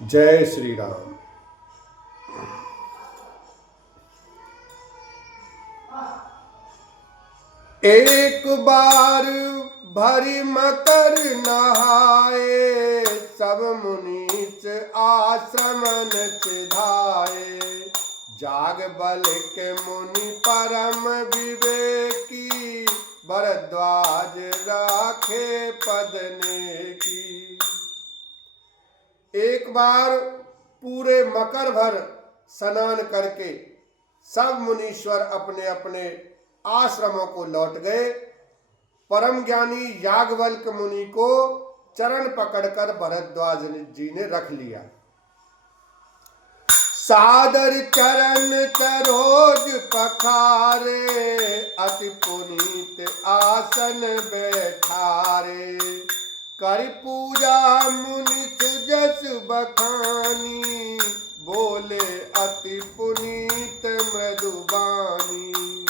जय श्री राम। एक बार भरी मकर नहाए, सब मुनीच आश्रमन चिधाए। जाग बल के मुनि परम विवेकी, भरद्वाज राखे पदने की। एक बार पूरे मकर भर स्नान करके सब मुनीश्वर अपने अपने आश्रमों को लौट गए। परम ज्ञानी याज्ञवल्क्य मुनि को चरण पकड़कर भरद्वाज जी ने रख लिया। सादर चरण सरोज पखारे, अति पुनीत आसन बैठारे। कर पूजा मुनि सुजस बखानी, बोले अति पुनीत मृदुबानी।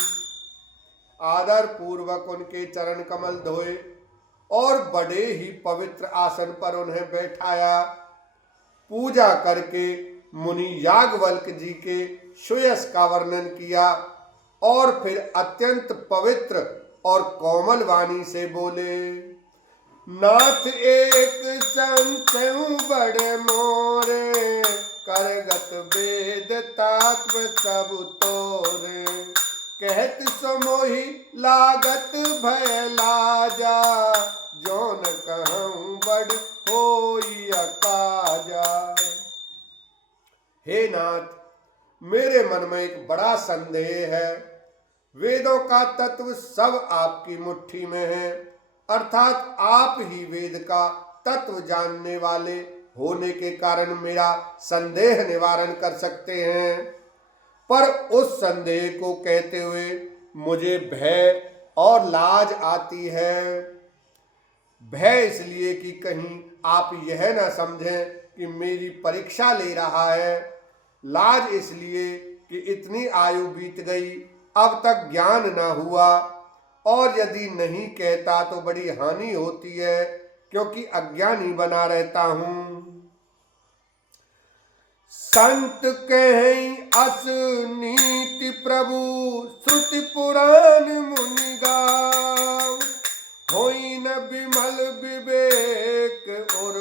आदर पूर्वक उनके चरण कमल धोए और बड़े ही पवित्र आसन पर उन्हें बैठाया। पूजा करके मुनि याज्ञवल्क्य जी के सुयश का वर्णन किया और फिर अत्यंत पवित्र और कोमल वाणी से बोले, नाथ एक संत बड़े मोरे, करगत वेद तत्व सब तोरे। कहत समोहि लागत भय लाजा, जौन कहूँ बड़ होई अकाजा। हे नाथ, मेरे मन में एक बड़ा संदेह है। वेदों का तत्व सब आपकी मुट्ठी में है, अर्थात आप ही वेद का तत्व जानने वाले होने के कारण मेरा संदेह निवारण कर सकते हैं। पर उस संदेह को कहते हुए मुझे भय और लाज आती है। भय इसलिए कि कहीं आप यह न समझें कि मेरी परीक्षा ले रहा है। लाज इसलिए कि इतनी आयु बीत गई, अब तक ज्ञान न हुआ, और यदि नहीं कहता तो बड़ी हानि होती है, क्योंकि अज्ञानी बना रहता हूं। संत कहें अस नीति प्रभु, श्रुति पुराण मुनि गाव। होई न विमल विवेक और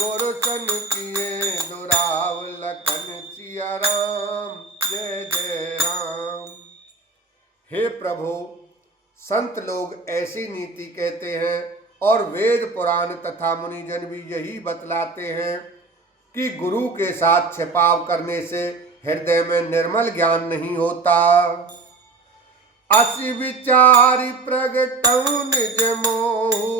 गुरु सन किए दुराव। लखन सिया राम, जय जय राम। हे प्रभु, संत लोग ऐसी नीति कहते हैं और वेद पुराण तथा मुनिजन भी यही बतलाते हैं कि गुरु के साथ छिपाव करने से हृदय में निर्मल ज्ञान नहीं होता। असि विचारि प्रगटऊ निज मोहु,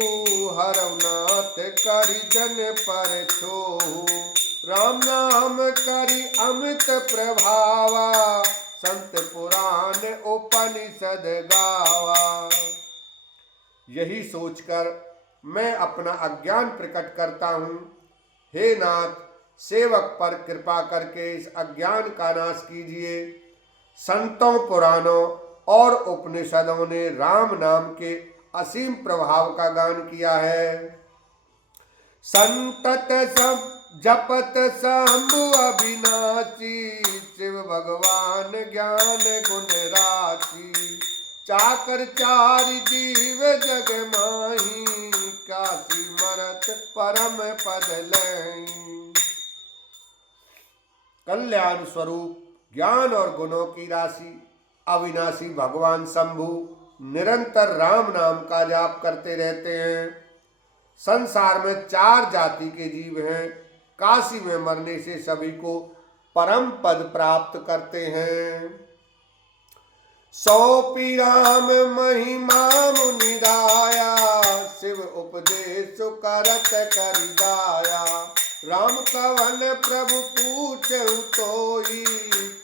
हरनाथ करि जन पर छोहु। राम नाम करि अमित प्रभावा, संत पुराण उपनिषद गावा। यही सोचकर मैं अपना अज्ञान प्रकट करता हूँ। हे नाथ, सेवक पर कृपा करके इस अज्ञान का नाश कीजिए। संतों, पुराणों और उपनिषदों ने राम नाम के असीम प्रभाव का गान किया है। संतत सब जपत शंभु अविनाशी, शिव भगवान ज्ञान गुण राशि। चाकर चारि जीव जग माही, काशी मरत परम पद लई। कल्याण स्वरूप ज्ञान और गुणों की राशि अविनाशी भगवान शंभु निरंतर राम नाम का जाप करते रहते हैं। संसार में 4 जाति के जीव हैं। काशी में मरने से सभी को परम पद प्राप्त करते हैं। सौंपी राम महिमा मुनिदाया, शिव उपदेश करत करि दाया। राम कवन प्रभु पूछहु तोई,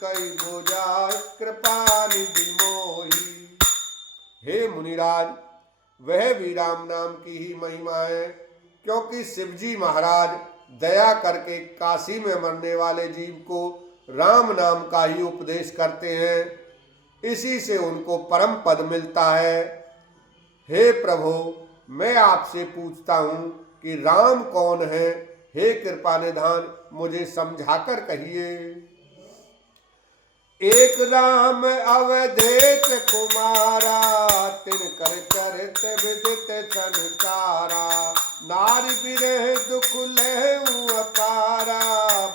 कई बुझा कृपा निधि मोही। हे मुनिराज, वह भी राम नाम की ही महिमा है, क्योंकि शिवजी महाराज दया करके काशी में मरने वाले जीव को राम नाम का ही उपदेश करते हैं। इसी से उनको परम पद मिलता है। हे प्रभु, मैं आपसे पूछता हूँ कि राम कौन है हे कृपा निधान मुझे समझाकर कहिए। एक राम अवधेश कुमारा, तिनकर चरित विदित संसारा। नारी विरह दुख लेहु अपारा,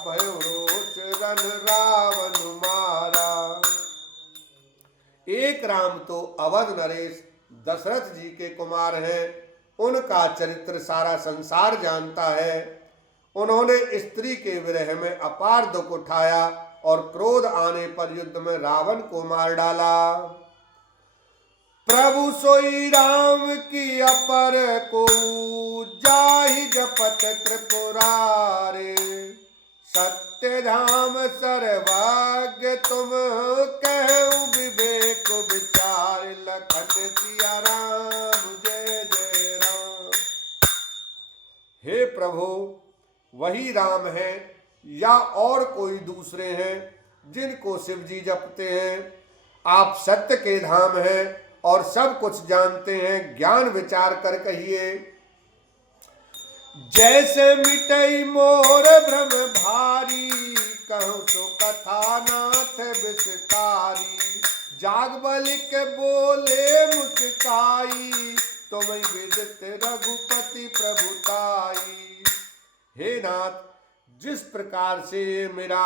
भयो रोष रन रावण मारा। एक राम तो अवध नरेश दशरथ जी के कुमार हैं। उनका चरित्र सारा संसार जानता है। उन्होंने स्त्री के विरह में अपार दुख उठाया और क्रोध आने पर युद्ध में रावण को मार डाला। प्रभु सोई राम की अपर को, जाहि जपत त्रिपुरारे। सत्य धाम सर्वज्ञ तुम, कहूँ विवेक विचार। लखन सिया राम जय जय राम। हे प्रभु, वही राम है या और कोई दूसरे हैं जिनको शिव जी जपते हैं? आप सत्य के धाम हैं और सब कुछ जानते हैं, ज्ञान विचार कर कहिए। जैसे मिटई मोर भ्रम भारी, कहूँ तो कथा नाथ विस्तारी। जागबलिक बोले मुस्काई, तुम्हें विदित रघुपति प्रभुताई। हे नाथ, जिस प्रकार से मेरा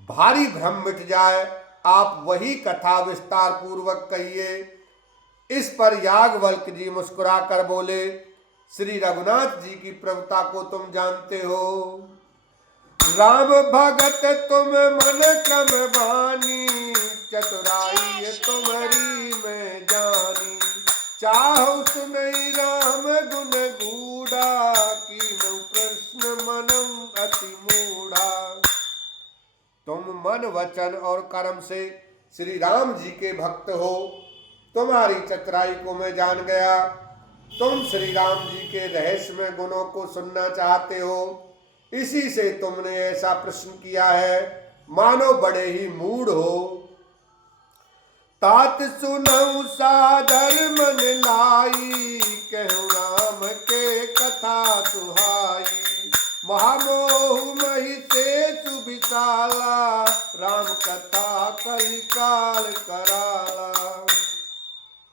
भारी भ्रम मिट जाए, आप वही कथा विस्तार पूर्वक कहिए। इस पर याज्ञवल्क जी मुस्कुरा कर बोले, श्री रघुनाथ जी की प्रभुता को तुम जानते हो। राम भगत तुम मन क्रम बानी, चतुराई तुम्हारी मैं जानी। चाहु सुनई राम गुण गूढ़ा, कीनऊ प्रश्न मनम अति मूढ़ा। तुम मन वचन और कर्म से श्री राम जी के भक्त हो। तुम्हारी चतुराई को मैं जान गया। तुम श्री राम जी के रहस्यमय गुणों को सुनना चाहते हो, इसी से तुमने ऐसा प्रश्न किया है, मानो बड़े ही मूढ़ हो। तात सुनऊ सादर मन लाई, कहूँ राम के कथा सुहाई। महामोह मही से सुविशाला, राम कथा कई काल कराला।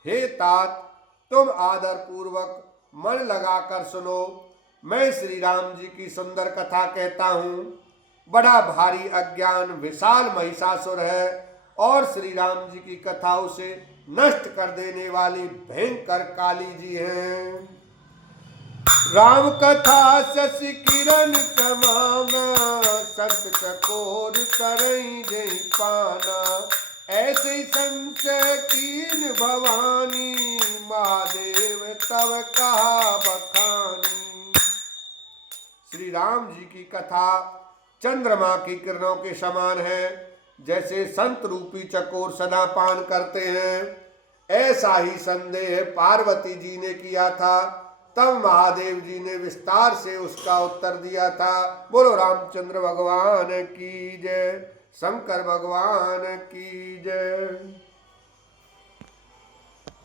हे तात, तुम आदर पूर्वक मन लगाकर सुनो। मैं श्री राम जी की सुंदर कथा कहता हूँ। बड़ा भारी अज्ञान विशाल महिषासुर है और श्री राम जी की कथा उसे नष्ट कर देने वाली भयंकर काली जी हैं। राम कथा शशि किरण समाना, संत चकोर करई जय पाना। ऐसे संशय कीन भवानी, महादेव तब कहा बखानी। श्री राम जी की कथा चंद्रमा की किरणों के समान है। जैसे संत रूपी चकोर सदा पान करते हैं, ऐसा ही संदेह पार्वती जी ने किया था। तब महादेव जी ने विस्तार से उसका उत्तर दिया था। बोलो रामचंद्र भगवान की जय, शंकर भगवान की जय।